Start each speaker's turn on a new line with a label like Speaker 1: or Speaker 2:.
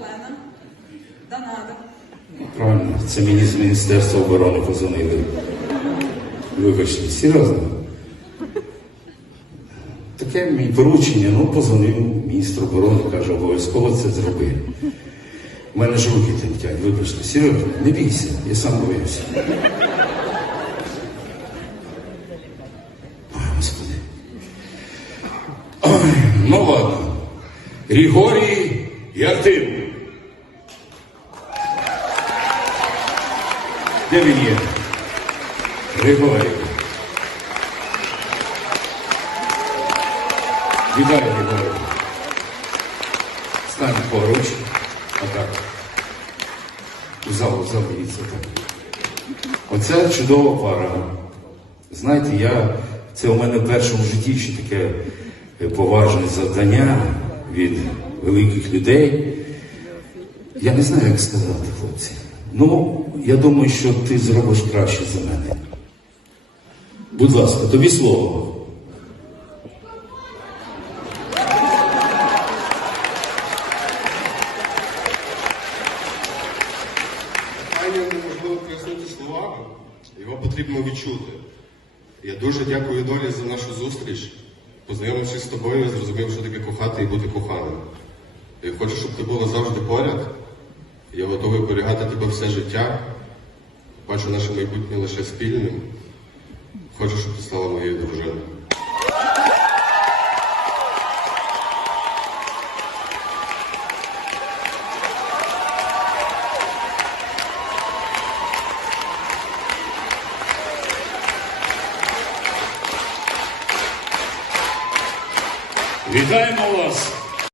Speaker 1: Олена. Да надо.
Speaker 2: Правильно, це мені з Міністерства оборони позвонили. Вибачте, серйозно. Таке мій поручення, ну позвонив міністр оборони, каже, обов'язково це зроби. У мене ж руки тремтять, вибачте, серйозно, не бійся, я сам боюся. Господи. Ой, ну ладно. Григорій і Де він є? Григорій. Вітаю, Григорій. Стань поруч. Отак. В зал, в зал дивіться так. Оця чудова пара. Знаєте, я, це у мене в першому житті ще таке поважне завдання від великих людей. Я не знаю, як сказати, хлопці. Ну, я думаю, що ти зробиш краще за мене. Будь ласка, тобі слово.
Speaker 3: Питання неможливо пояснити словами, його потрібно відчути. Я дуже дякую долі за нашу зустріч. Познайомившись з тобою, зрозумів, що таке кохати і бути коханим. Я хочу, щоб ти була завжди поряд. Я готовий оберігати тебе все життя. Бачу наше майбутнє лише спільним. Хочу, щоб ти стала моєю дружиною.
Speaker 2: Вітаємо вас!